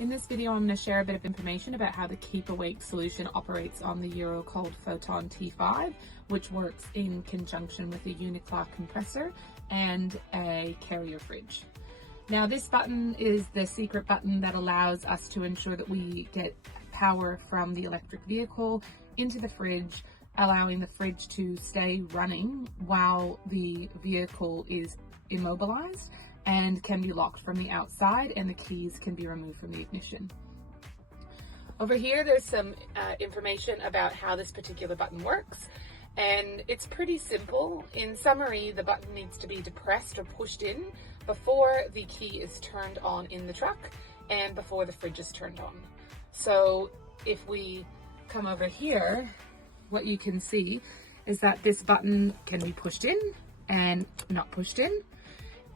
In this video, I'm going to share a bit of information about how the Keep Awake solution operates on the Eurocold Foton T5, which works in conjunction with a Uniqlar compressor and a carrier fridge. Now, this button is the secret button that allows us to ensure that we get power from the electric vehicle into the fridge, allowing the fridge to stay running while the vehicle is immobilized and can be locked from the outside, and the keys can be removed from the ignition. Over here, there's some information about how this particular button works, and it's pretty simple. In summary, the button needs to be depressed or pushed in before the key is turned on in the truck and before the fridge is turned on. So if we come over here, what you can see is that this button can be pushed in and not pushed in.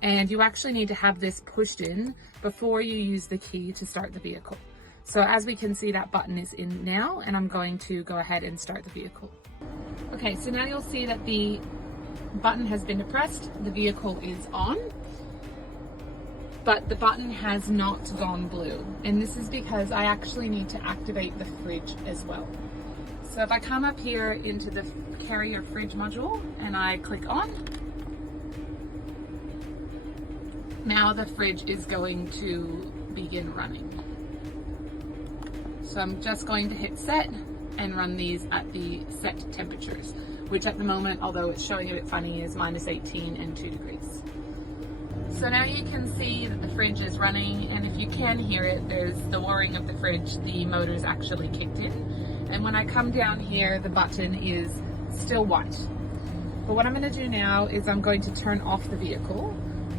And you actually need to have this pushed in before you use the key to start the vehicle. So as we can see, that button is in now, and I'm going to go ahead and start the vehicle. Okay, so now you'll see that the button has been depressed, the vehicle is on, but the button has not gone blue. And this is because I actually need to activate the fridge as well. So if I come up here into the carrier fridge module and I click on, now the fridge is going to begin running. So I'm just going to hit set and run these at the set temperatures, which at the moment, although it's showing a bit funny, is -18 and 2 degrees. So now you can see that the fridge is running, and if you can hear it, there's the whirring of the fridge, the motor's actually kicked in. And when I come down here, the button is still white. But what I'm going to do now is I'm going to turn off the vehicle,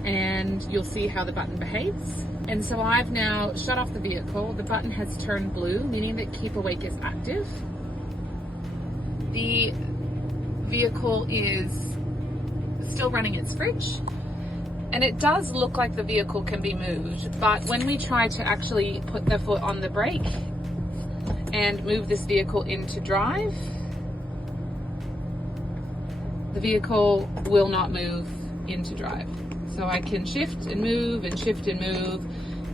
and you'll see how the button behaves. And so I've now shut off the vehicle. The button has turned blue, meaning that Keep Awake is active. The vehicle is still running its fridge, and it does look like the vehicle can be moved, but when we try to actually put the foot on the brake and move this vehicle into drive, the vehicle will not move into drive. So I can shift and move and shift and move.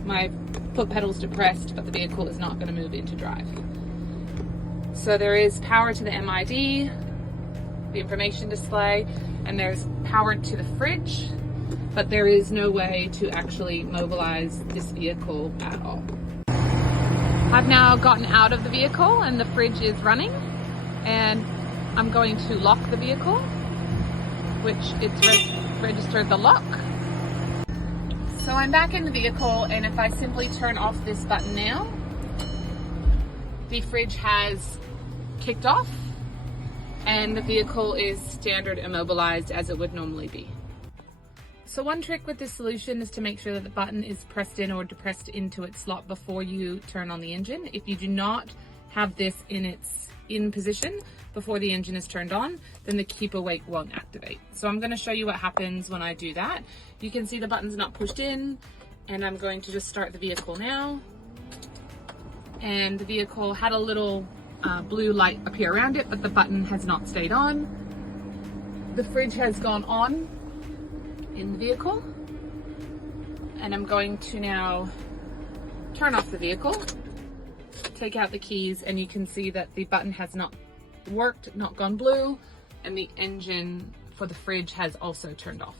My foot pedal's depressed, but the vehicle is not going to move into drive. So there is power to the MID, the information display, and there's power to the fridge, but there is no way to actually mobilize this vehicle at all. I've now gotten out of the vehicle and the fridge is running, and I'm going to lock the vehicle, which it's registered the lock. So I'm back in the vehicle, and if I simply turn off this button now, the fridge has kicked off and the vehicle is standard immobilized as it would normally be. So one trick with this solution is to make sure that the button is pressed in or depressed into its slot before you turn on the engine. If you do not have this in position before the engine is turned on, then the Keep Awake won't activate. So I'm going to show you what happens when I do that. You can see the button's not pushed in, and I'm going to just start the vehicle now. And the vehicle had a little blue light appear around it, but the button has not stayed on. The fridge has gone on in the vehicle, and I'm going to now turn off the vehicle, take out the keys, and you can see that the button has not worked, not gone blue, and the engine for the fridge has also turned off.